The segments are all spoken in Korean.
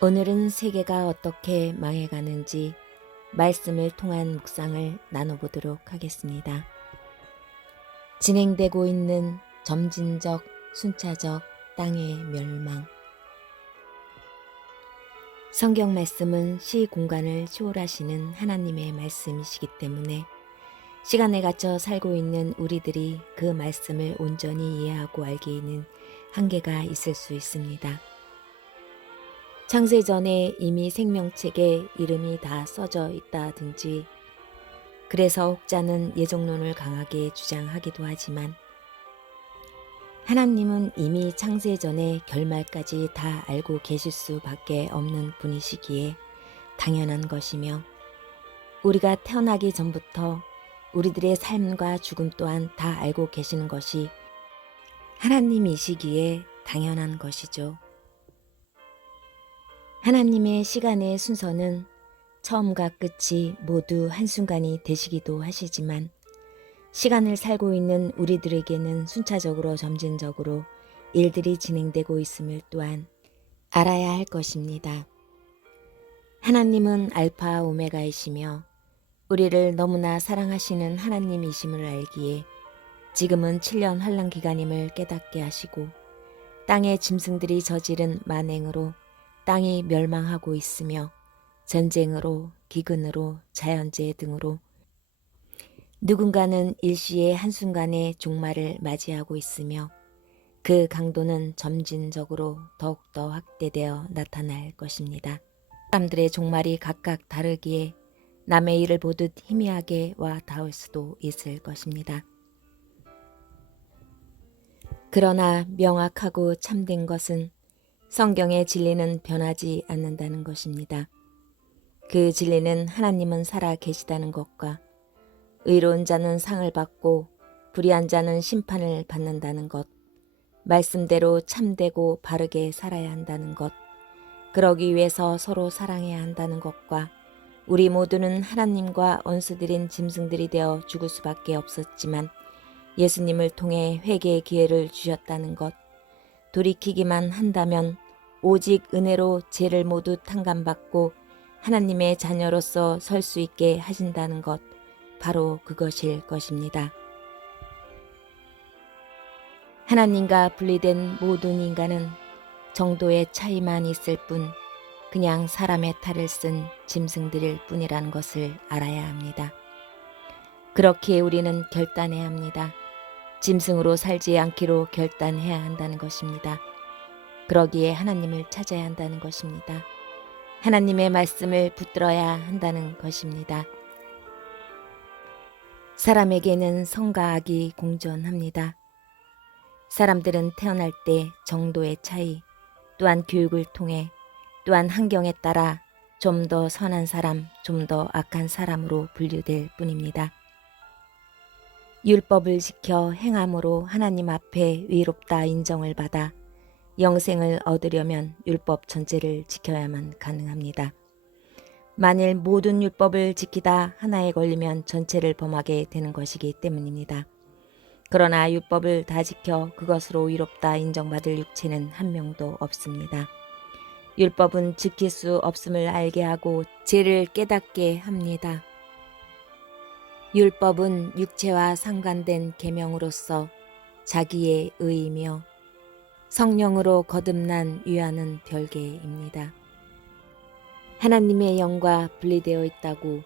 오늘은 세계가 어떻게 망해가는지 말씀을 통한 묵상을 나눠보도록 하겠습니다. 진행되고 있는 점진적, 순차적 땅의 멸망. 성경 말씀은 시 공간을 초월하시는 하나님의 말씀이시기 때문에 시간에 갇혀 살고 있는 우리들이 그 말씀을 온전히 이해하고 알기에는 한계가 있을 수 있습니다. 창세전에 이미 생명책에 이름이 다 써져 있다든지, 그래서 혹자는 예정론을 강하게 주장하기도 하지만 하나님은 이미 창세전에 결말까지 다 알고 계실 수밖에 없는 분이시기에 당연한 것이며, 우리가 태어나기 전부터 우리들의 삶과 죽음 또한 다 알고 계시는 것이 하나님이시기에 당연한 것이죠. 하나님의 시간의 순서는 처음과 끝이 모두 한순간이 되시기도 하시지만, 시간을 살고 있는 우리들에게는 순차적으로 점진적으로 일들이 진행되고 있음을 또한 알아야 할 것입니다. 하나님은 알파 오메가이시며 우리를 너무나 사랑하시는 하나님이심을 알기에 지금은 7년 환난 기간임을 깨닫게 하시고, 땅의 짐승들이 저지른 만행으로 땅이 멸망하고 있으며, 전쟁으로, 기근으로, 자연재해 등으로 누군가는 일시의 한순간에 종말을 맞이하고 있으며, 그 강도는 점진적으로 더욱더 확대되어 나타날 것입니다. 사람들의 종말이 각각 다르기에 남의 일을 보듯 희미하게 와 닿을 수도 있을 것입니다. 그러나 명확하고 참된 것은 성경의 진리는 변하지 않는다는 것입니다. 그 진리는 하나님은 살아 계시다는 것과 의로운 자는 상을 받고 불의한 자는 심판을 받는다는 것, 말씀대로 참되고 바르게 살아야 한다는 것, 그러기 위해서 서로 사랑해야 한다는 것과 우리 모두는 하나님과 원수들인 짐승들이 되어 죽을 수밖에 없었지만 예수님을 통해 회개의 기회를 주셨다는 것, 돌이키기만 한다면 오직 은혜로 죄를 모두 탕감받고 하나님의 자녀로서 설 수 있게 하신다는 것, 바로 그것일 것입니다. 하나님과 분리된 모든 인간은 정도의 차이만 있을 뿐 그냥 사람의 탈을 쓴 짐승들일 뿐이라는 것을 알아야 합니다. 그렇기에 우리는 결단해야 합니다. 짐승으로 살지 않기로 결단해야 한다는 것입니다. 그러기에 하나님을 찾아야 한다는 것입니다. 하나님의 말씀을 붙들어야 한다는 것입니다. 사람에게는 선과 악이 공존합니다. 사람들은 태어날 때 정도의 차이, 또한 교육을 통해, 또한 환경에 따라 좀 더 선한 사람, 좀 더 악한 사람으로 분류될 뿐입니다. 율법을 지켜 행함으로 하나님 앞에 의롭다 인정을 받아 영생을 얻으려면 율법 전체를 지켜야만 가능합니다. 만일 모든 율법을 지키다 하나에 걸리면 전체를 범하게 되는 것이기 때문입니다. 그러나 율법을 다 지켜 그것으로 의롭다 인정받을 육체는 한 명도 없습니다. 율법은 지킬 수 없음을 알게 하고 죄를 깨닫게 합니다. 율법은 육체와 상관된 계명으로서 자기의 의이며 성령으로 거듭난 위안은 별개입니다. 하나님의 영과 분리되어 있다고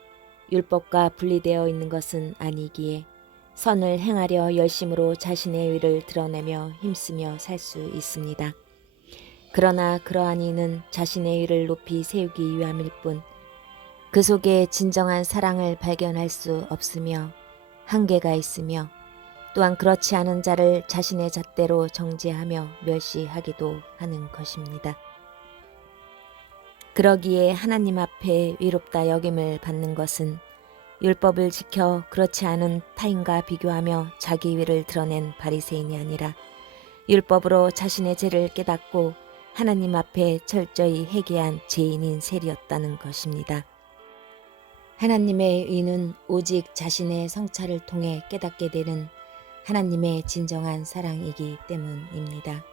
율법과 분리되어 있는 것은 아니기에 선을 행하려 열심으로 자신의 의를 드러내며 힘쓰며 살 수 있습니다. 그러나 그러한 이는 자신의 의를 높이 세우기 위함일 뿐 그 속에 진정한 사랑을 발견할 수 없으며 한계가 있으며, 또한 그렇지 않은 자를 자신의 잣대로 정죄하며 멸시하기도 하는 것입니다. 그러기에 하나님 앞에 의롭다 여김을 받는 것은 율법을 지켜 그렇지 않은 타인과 비교하며 자기 위를 드러낸 바리새인이 아니라 율법으로 자신의 죄를 깨닫고 하나님 앞에 철저히 회개한 죄인인 셀이었다는 것입니다. 하나님의 의는 오직 자신의 성찰을 통해 깨닫게 되는 하나님의 진정한 사랑이기 때문입니다.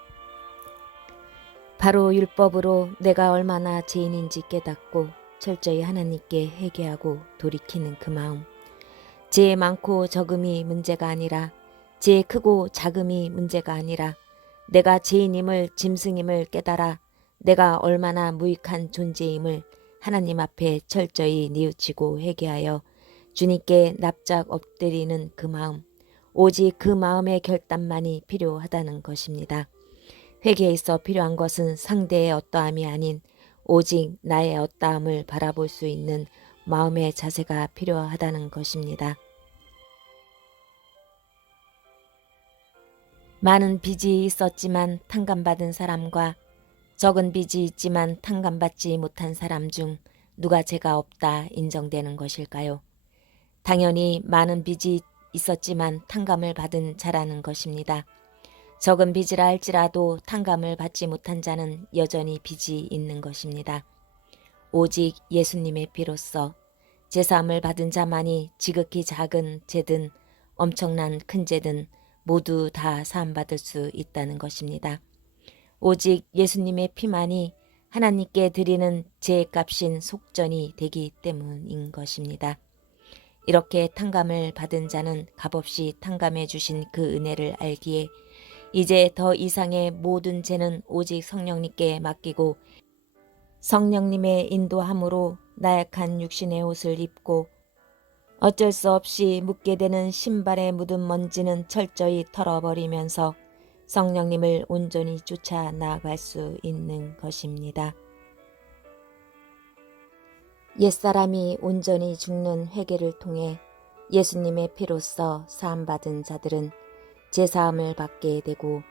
바로 율법으로 내가 얼마나 죄인인지 깨닫고 철저히 하나님께 회개하고 돌이키는 그 마음. 죄 많고 적음이 문제가 아니라, 죄 크고 작음이 문제가 아니라, 내가 죄인임을 짐승임을 깨달아 내가 얼마나 무익한 존재임을 하나님 앞에 철저히 뉘우치고 회개하여 주님께 납작 엎드리는 그 마음, 오직 그 마음의 결단만이 필요하다는 것입니다. 회개에 있어 필요한 것은 상대의 어떠함이 아닌 오직 나의 어떠함을 바라볼 수 있는 마음의 자세가 필요하다는 것입니다. 많은 빚이 있었지만 탕감받은 사람과 적은 빚이 있지만 탕감받지 못한 사람 중 누가 죄가 없다 인정되는 것일까요? 당연히 많은 빚이 있었지만 탕감을 받은 자라는 것입니다. 적은 빚이라 할지라도 탕감을 받지 못한 자는 여전히 빚이 있는 것입니다. 오직 예수님의 피로써 제사함을 받은 자만이 지극히 작은 죄든 엄청난 큰 죄든 모두 다 사함받을 수 있다는 것입니다. 오직 예수님의 피만이 하나님께 드리는 죄값인 속전이 되기 때문인 것입니다. 이렇게 탕감을 받은 자는 값없이 탕감해 주신 그 은혜를 알기에 이제 더 이상의 모든 죄는 오직 성령님께 맡기고 성령님의 인도함으로 나약한 육신의 옷을 입고 어쩔 수 없이 묻게 되는 신발에 묻은 먼지는 철저히 털어버리면서 성령님을 온전히 쫓아 나아갈 수 있는 것입니다. 옛사람이 온전히 죽는 회개를 통해 예수님의 피로써 사함받은 자들은 제사함을 받게 되고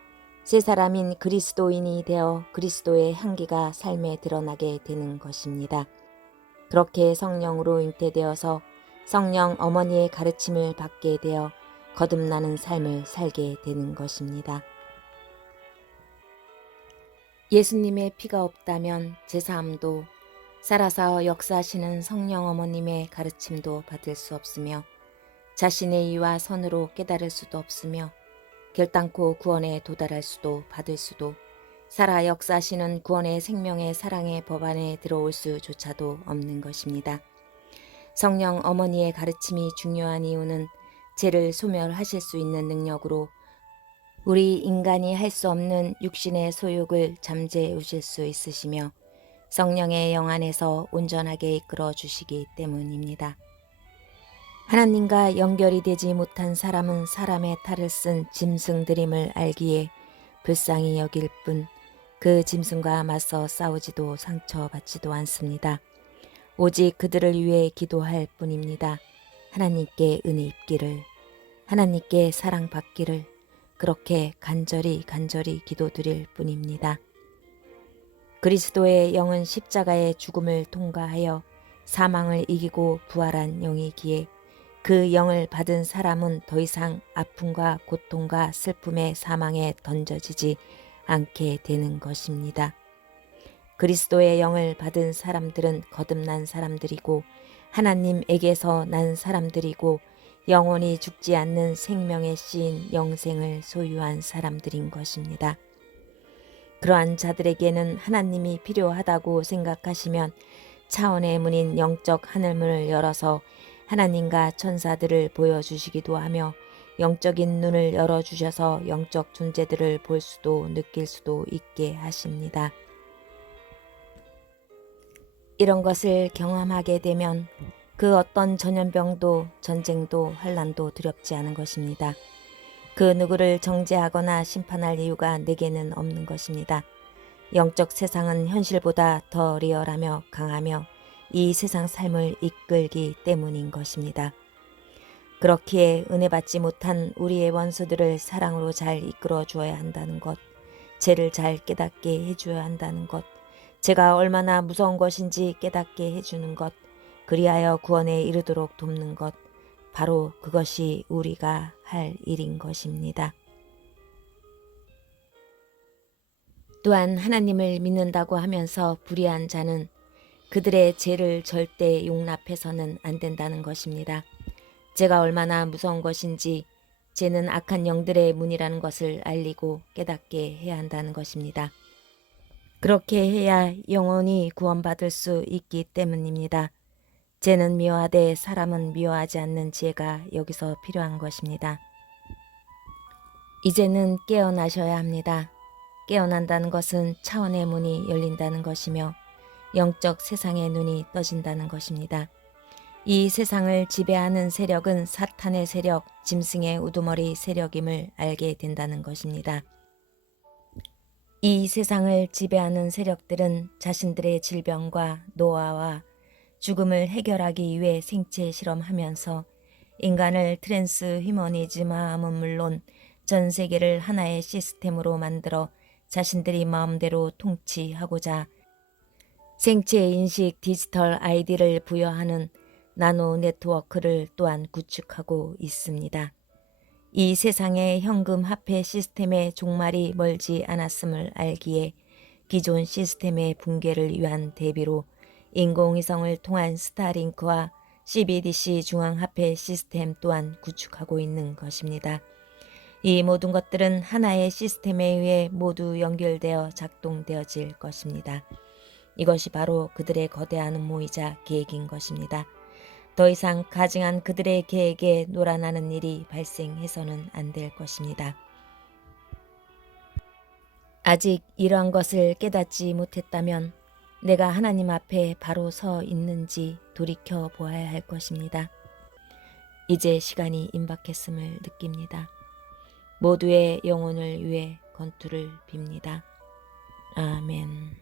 새 사람인 그리스도인이 되어 그리스도의 향기가 삶에 드러나게 되는 것입니다. 그렇게 성령으로 잉태되어서 성령 어머니의 가르침을 받게 되어 거듭나는 삶을 살게 되는 것입니다. 예수님의 피가 없다면 제사함도 살아서 역사하시는 성령 어머님의 가르침도 받을 수 없으며 자신의 이와 선으로 깨달을 수도 없으며 결단코 구원에 도달할 수도 받을 수도 살아 역사하시는 구원의 생명의 사랑의 법안에 들어올 수조차도 없는 것입니다. 성령 어머니의 가르침이 중요한 이유는 죄를 소멸하실 수 있는 능력으로 우리 인간이 할 수 없는 육신의 소욕을 잠재해 오실 수 있으시며 성령의 영 안에서 온전하게 이끌어 주시기 때문입니다. 하나님과 연결이 되지 못한 사람은 사람의 탈을 쓴 짐승들임을 알기에 불쌍히 여길 뿐 그 짐승과 맞서 싸우지도 상처받지도 않습니다. 오직 그들을 위해 기도할 뿐입니다. 하나님께 은혜 입기를, 하나님께 사랑받기를 그렇게 간절히 기도드릴 뿐입니다. 그리스도의 영은 십자가의 죽음을 통과하여 사망을 이기고 부활한 영이기에 그 영을 받은 사람은 더 이상 아픔과 고통과 슬픔의 사망에 던져지지 않게 되는 것입니다. 그리스도의 영을 받은 사람들은 거듭난 사람들이고 하나님에게서 난 사람들이고 영원히 죽지 않는 생명의 씨인 영생을 소유한 사람들인 것입니다. 그러한 자들에게는 하나님이 필요하다고 생각하시면 차원의 문인 영적 하늘문을 열어서 하나님과 천사들을 보여주시기도 하며 영적인 눈을 열어주셔서 영적 존재들을 볼 수도 느낄 수도 있게 하십니다. 이런 것을 경험하게 되면 그 어떤 전염병도 전쟁도 환난도 두렵지 않은 것입니다. 그 누구를 정죄하거나 심판할 이유가 내게는 없는 것입니다. 영적 세상은 현실보다 더 리얼하며 강하며 이 세상 삶을 이끌기 때문인 것입니다. 그렇기에 은혜 받지 못한 우리의 원수들을 사랑으로 잘 이끌어 주어야 한다는 것, 죄를 잘 깨닫게 해줘야 한다는 것, 죄가 얼마나 무서운 것인지 깨닫게 해주는 것, 그리하여 구원에 이르도록 돕는 것, 바로 그것이 우리가 할 일인 것입니다. 또한 하나님을 믿는다고 하면서 불의한 자는 그들의 죄를 절대 용납해서는 안 된다는 것입니다. 죄가 얼마나 무서운 것인지 죄는 악한 영들의 문이라는 것을 알리고 깨닫게 해야 한다는 것입니다. 그렇게 해야 영원히 구원받을 수 있기 때문입니다. 죄는 미워하되 사람은 미워하지 않는 지혜가 여기서 필요한 것입니다. 이제는 깨어나셔야 합니다. 깨어난다는 것은 차원의 문이 열린다는 것이며 영적 세상의 눈이 떠진다는 것입니다. 이 세상을 지배하는 세력은 사탄의 세력, 짐승의 우두머리 세력임을 알게 된다는 것입니다. 이 세상을 지배하는 세력들은 자신들의 질병과 노화와 죽음을 해결하기 위해 생체 실험하면서 인간을 트랜스 휴머니즘화함은 물론 전 세계를 하나의 시스템으로 만들어 자신들이 마음대로 통치하고자 생체 인식 디지털 아이디를 부여하는 나노 네트워크를 또한 구축하고 있습니다. 이 세상의 현금 화폐 시스템의 종말이 멀지 않았음을 알기에 기존 시스템의 붕괴를 위한 대비로 인공위성을 통한 스타링크와 CBDC 중앙화폐 시스템 또한 구축하고 있는 것입니다. 이 모든 것들은 하나의 시스템에 의해 모두 연결되어 작동되어질 것입니다. 이것이 바로 그들의 거대한 음모이자 계획인 것입니다. 더 이상 가증한 그들의 계획에 놀아나는 일이 발생해서는 안 될 것입니다. 아직 이러한 것을 깨닫지 못했다면 내가 하나님 앞에 바로 서 있는지 돌이켜 보아야 할 것입니다. 이제 시간이 임박했음을 느낍니다. 모두의 영혼을 위해 건투를 빕니다. 아멘.